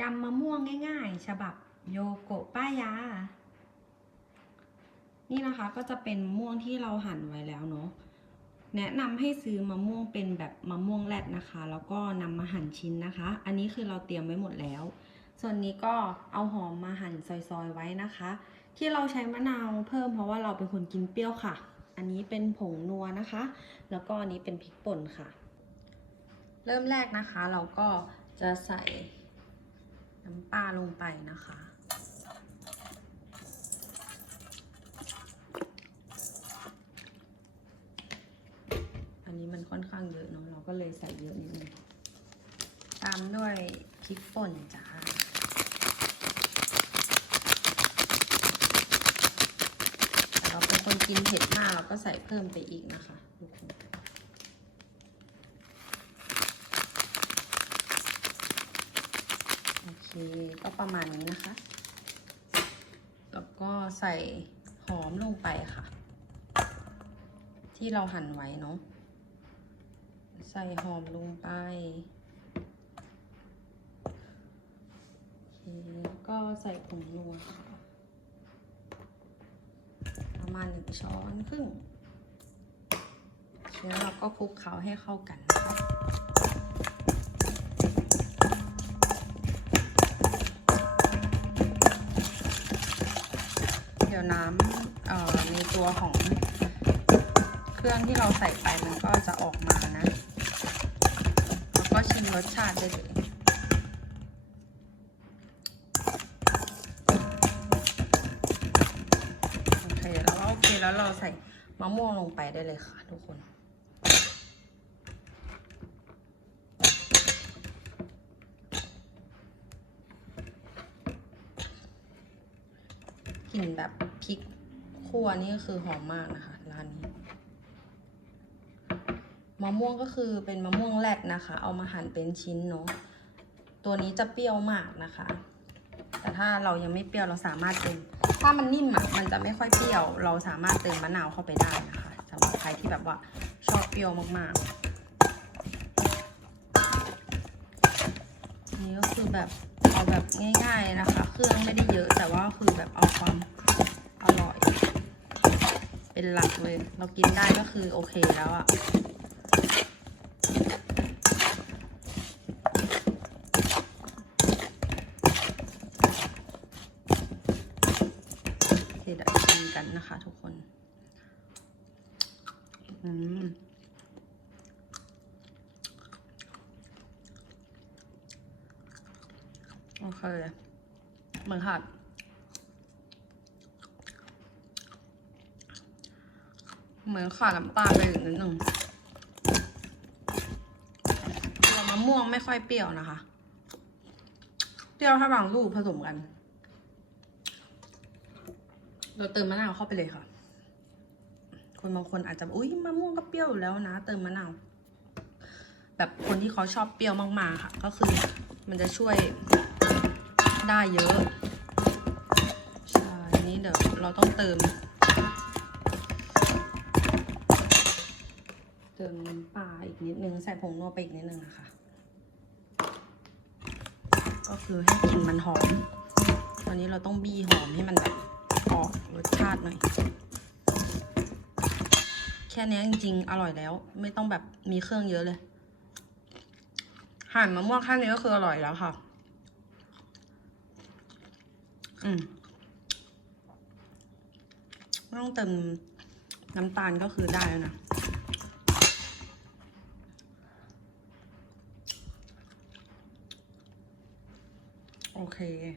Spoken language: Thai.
ยำมะม่วงง่ายๆ ฉบับโยโกะป้ายา นี่นะคะก็จะเป็นมะม่วงที่เราหั่นไว้แล้วเนาะ แนะนำให้ซื้อมะม่วงเป็นแบบมะม่วงแรดนะคะ แล้วก็นำมาหั่นชิ้นนะคะ อันนี้คือเราเตรียมไว้หมดแล้ว ส่วนนี้ก็เอาหอมมาหั่นซอยๆไว้นะคะ ที่เราใช้มะนาวเพิ่มเพราะว่าเราเป็นคนกินเปรี้ยวค่ะ อันนี้เป็นผงนัวนะคะ แล้วก็อันนี้เป็นพริกป่นค่ะ เริ่มแรกนะคะเราก็จะใส่ น้ำปลาลงไปนะคะ อันนี้มันค่อนข้างเยอะเนาะเราก็เลยใส่เยอะนิดนึงตามด้วยพริกป่นจ้าแต่เราเป็นคนกินเผ็ดมากเราก็ใส่เพิ่มไปอีกนะคะทุกคนโอเค ก็ประมาณนี้นะคะ แล้วก็ใส่หอมลงไปค่ะ ที่เราหั่นไว้เนาะ ใส่หอมลงไปแล้วก็ใส่ผงนัวค่ะ ประมาณหนึ่งช้อนครึ่งแล้วเราก็คลุกเคล้าให้เข้ากัน ยวน้ำเอ่อในตัวของเครื่องที่เราใส่ไปมันก็จะออกมานะแล้วก็ชิมรสชาติได้เลยโอเคแล้วโอเคแล้วเราใส่มะม่วงลงไปได้เลยค่ะทุกคนกลิ่นแบบ พริกคั่วนี่ก็คือหอมมากนะคะร้านนี้มะม่วงก็คือเป็นมะม่วงแรดนะคะ เอามาหั่นเป็นชิ้นเนาะตัวนี้จะเปรี้ยวมากนะคะ แต่ถ้าเรายังไม่เปรี้ยวเราสามารถเติมถ้ามันนิ่มอะมันจะไม่ค่อยเปรี้ยว เราสามารถเติมมะนาวเข้าไปได้นะคะสำหรับใครที่แบบว่าชอบเปรี้ยวมากๆนี่ก็คือแบบเอาแบบง่าย ๆนะคะ เครื่องไม่ได้เยอะแต่ว่าคือแบบเอาความ เป็นหลักเลย เรากินได้ก็คือโอเคแล้วอะ่ะเดี๋ยวชิมกันนะคะทุกคน อืมโอเคเหมือนขาด เหมือนขาดน้ำตาลไปอีกนิดนึงตัวมะม่วงไม่ค่อยเปรี้ยวนะคะ เปรี้ยวถ้าบางลูกผสมกัน เราเติมมะนาวเข้าไปเลยค่ะ คนบางคนอาจจะอุ้ยมะม่วงก็เปรี้ยวอยู่แล้วนะ เติมมะนาว แบบคนที่เขาชอบเปรี้ยวมากๆค่ะ ก็คือมันจะช่วยได้เยอะ ใช่ นี่เดี๋ยวเราต้องเติม นึงใส่ผงนัวไปอีกนิดนึงนะคะ ก็คือให้กลิ่นมันหอม ตอนนี้เราต้องบี้หอมให้มันแบบออกรสชาติหน่อย แค่นี้จริงๆ อร่อยแล้ว ไม่ต้องแบบมีเครื่องเยอะเลย หั่นมะม่วงแค่นี้ก็คืออร่อยแล้วค่ะ อืมไม่ต้องเติมน้ำตาลก็คือได้แล้วนะ โอเค